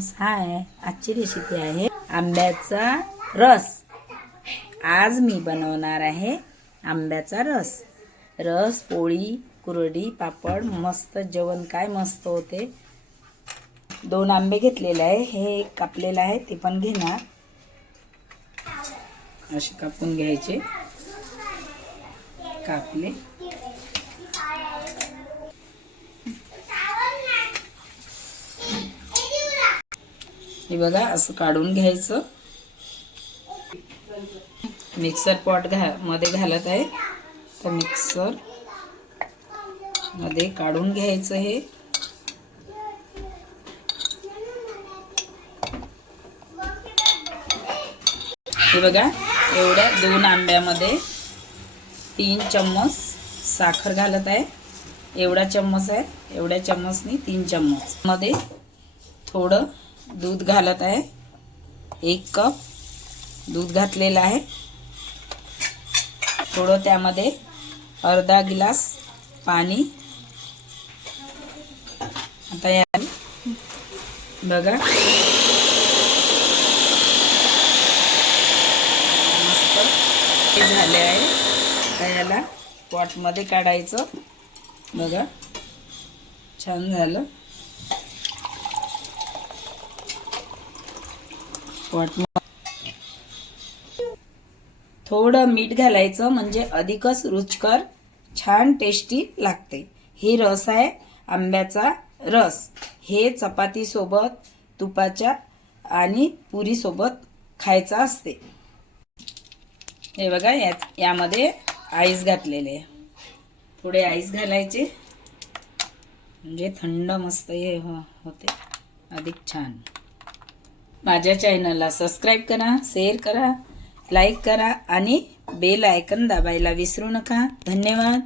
Friends, हाय. आजची recipe आहे आंब्याचा रस. आज मी बनवणार आहे आंब्याचा रस. पोळी, कुरडी, पापड, मस्त जेवण काय मस्त होते. 2 आंबे घेतलेले आहे. हे कापलेलं आहे, ते पण घेणार. असे कापून घ्यायचे. कापले. हे बघा, असं काढून घ्यायचं. मिक्सर पॉट मध्ये घालत आहे, तर मिक्सर मध्ये काढून घ्यायचं. हे बघा, एवढ्या 2 आंब्यामध्ये 3 चम्मच साखर घालत आहे. एवढा चम्मच आहे, एवढ्या चम्मचनी 3 चम्मच. मध्ये थोडं दूध घालत आहे. 1 कप दूध घातलेलं आहे. थोडं त्यामध्ये अर्धा गिलास पाणी. आता या बघा, मस्त हे झाले आहे. आता याला पॉटमध्ये काढायचं. बघा, छान झालं. थोडं मीठ घालायचं, म्हणजे अधिकच रुचकर, छान टेस्टी लागते. ही रस आहे आंब्याचा रस. हे चपाती सोबत, तुपाच्या आणि पुरी सोबत खायचा असते. हे बघा, यामध्ये आईस घातलेले. थोडे आईस घालायचे, म्हणजे थंड मस्त हे होते, अधिक छान. माझ्या चॅनलला सबस्क्राईब करा, शेअर करा, लाईक करा आणि बेल आयकॉन दाबायला विसरू नका. धन्यवाद.